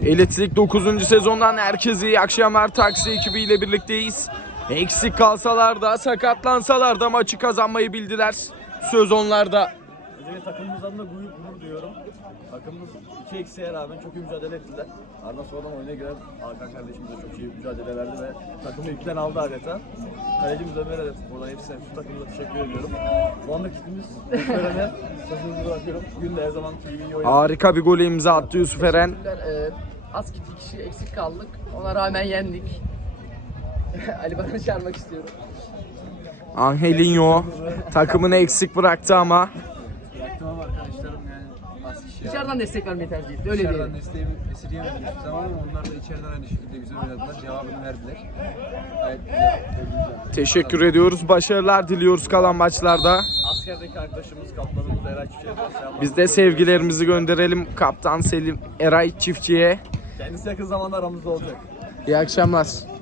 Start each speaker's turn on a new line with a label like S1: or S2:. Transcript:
S1: Elitlik 9. sezondan herkese iyi akşamlar. Taksi ekibiyle birlikteyiz. Eksik kalsalar da sakatlansalar da maçı kazanmayı bildiler. Söz onlarda.
S2: Öncelikle takımımız adına gurur duyuyorum. Takımımız 2 eksiğe rağmen çok iyi mücadele ettiler. Ardından sonradan oyuna giren Hakan kardeşimiz de çok iyi mücadele verdi ve takımı yükten aldı adeta. Kalecimiz Ömer'e de buradan hepsine şu takımda teşekkür ediyorum. Bu anda kitimiz Ömer'e sözünüzü bırakıyorum. Bugün de her zaman iyi oynadı.
S1: Harika bir golü imza attı Yusuf Eren.
S3: Az kişi eksik kaldık. Ona rağmen yendik. Ali Bakan'ı çağırmak istiyorum.
S1: Angelinho takımını eksik bıraktı ama
S4: Bıraktım ama arkadaşlarım yani az kişi.
S3: Dışarıdan destek vermeyi tercih etti. Öyle
S4: Dışarıdan
S3: diyelim.
S4: desteğimi esirgemedim hiçbir zaman ama onlar da içeriden aynı şekilde güzel oynadılar. Cevabını verdiler. Gayet güzel.
S1: teşekkür ediyoruz. Başarılar diliyoruz kalan maçlarda.
S2: Askerdeki arkadaşımız kaptanımız Eray Çiftçi'ye
S1: Biz de sevgilerimizi gönderelim Kaptan Selim Eray Çiftçi'ye.
S2: kendisi yakın zamanda aramızda olacak.
S1: İyi akşamlar.